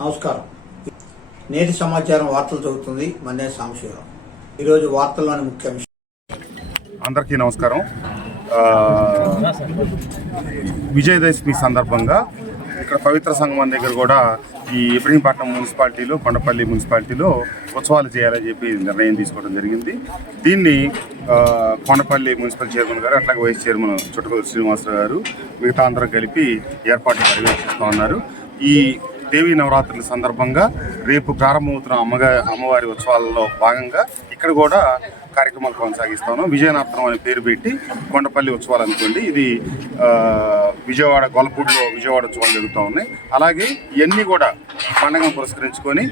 నమస్కారం. నేటి సమాచారం వార్తలు చదువుతుంది మన్నే సాంబశివరావు. ఈరోజు వార్తల్లోని ముఖ్య అంశం. అందరికీ నమస్కారం. విజయదశమి సందర్భంగా ఇక్కడ పవిత్ర సంగమం దగ్గర కూడా ఈ ఇబ్రహీంపట్నం మున్సిపాలిటీలో, కొండపల్లి మున్సిపాలిటీలో ఉత్సవాలు చేయాలని చెప్పి నిర్ణయం తీసుకోవడం జరిగింది. దీన్ని కొండపల్లి మున్సిపల్ చైర్మన్ గారు, అట్లాగే వైస్ చైర్మన్ చుట్టకూరు శ్రీనివాసరావు గారు, మిగతా అందరూ కలిపి ఏర్పాట్లు పర్యవేక్షిస్తూ ఉన్నారు. ఈ దేవీ నవరాత్రుల సందర్భంగా రేపు ప్రారంభమవుతున్న అమ్మవారి ఉత్సవాలలో భాగంగా ఇక్కడ కూడా కార్యక్రమాలు కొనసాగిస్తాను. విజయనాథం అనే పేరు పెట్టి కొండపల్లి ఉత్సవాలు అనుకోండి. ఇది విజయవాడ గొల్లపూడిలో విజయవాడ ఉత్సవాలు జరుగుతూ ఉన్నాయి. అలాగే ఇవన్నీ కూడా పండుగను పురస్కరించుకొని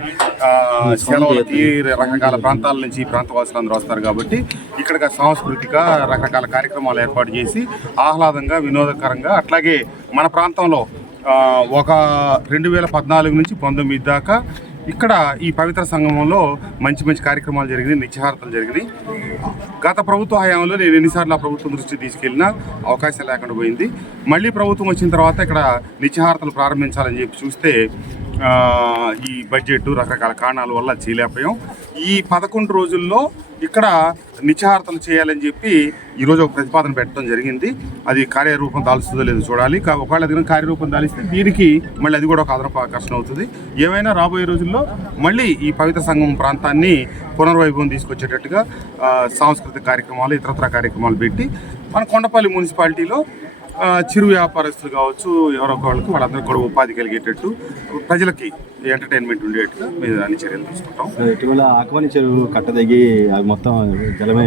సెలవులకి రకరకాల ప్రాంతాల నుంచి ఈ ప్రాంతవాసులు అందరూ వస్తారు కాబట్టి ఇక్కడ సాంస్కృతిక రకరకాల కార్యక్రమాలు ఏర్పాటు చేసి ఆహ్లాదంగా, వినోదకరంగా, అట్లాగే మన ప్రాంతంలో ఒక 2014 నుంచి 19 దాకా ఇక్కడ ఈ పవిత్ర సంగమంలో మంచి మంచి కార్యక్రమాలు జరిగినాయి, నిత్యహారతలు జరిగినాయి. గత ప్రభుత్వ హయాంలో నేను ఎన్నిసార్లు ఆ ప్రభుత్వం దృష్టి తీసుకెళ్ళినా అవకాశం లేకుండా పోయింది. మళ్ళీ ప్రభుత్వం వచ్చిన తర్వాత ఇక్కడ నిత్యహారతలు ప్రారంభించాలని చెప్పి చూస్తే ఈ బడ్జెట్ రకరకాల కారణాల వల్ల చేయలేకపోయాం. ఈ 11 రోజుల్లో ఇక్కడ నిత్యహారతలు చేయాలని చెప్పి ఈరోజు ఒక ప్రతిపాదన పెట్టడం జరిగింది. అది కార్యరూపం దాల్స్తుందో లేదో చూడాలి. ఒకవేళ దగ్గర కార్యరూపం దాలిస్తే దీనికి మళ్ళీ అది కూడా ఒక అదనపు ఆకర్షణ అవుతుంది. ఏమైనా రాబోయే రోజుల్లో మళ్ళీ ఈ పవిత్ర సంగమం ప్రాంతాన్ని పునర్వైభవం తీసుకొచ్చేటట్టుగా సాంస్కృతిక కార్యక్రమాలు, ఇతరత్ర కార్యక్రమాలు పెట్టి మన కొండపల్లి మున్సిపాలిటీలో చిరు వ్యాపారస్తులు కావచ్చు, ఎవరొకళ్ళకి వాళ్ళందరికీ కూడా ఉపాధి కలిగేటట్టు, ప్రజలకి ఎంటర్టైన్మెంట్ ఉండేట్టుగా మేము అన్ని చర్యలు తీసుకుంటాం. ఇటీవల ఆక్వాని చెరువు కట్టదగి అది మొత్తం జలమే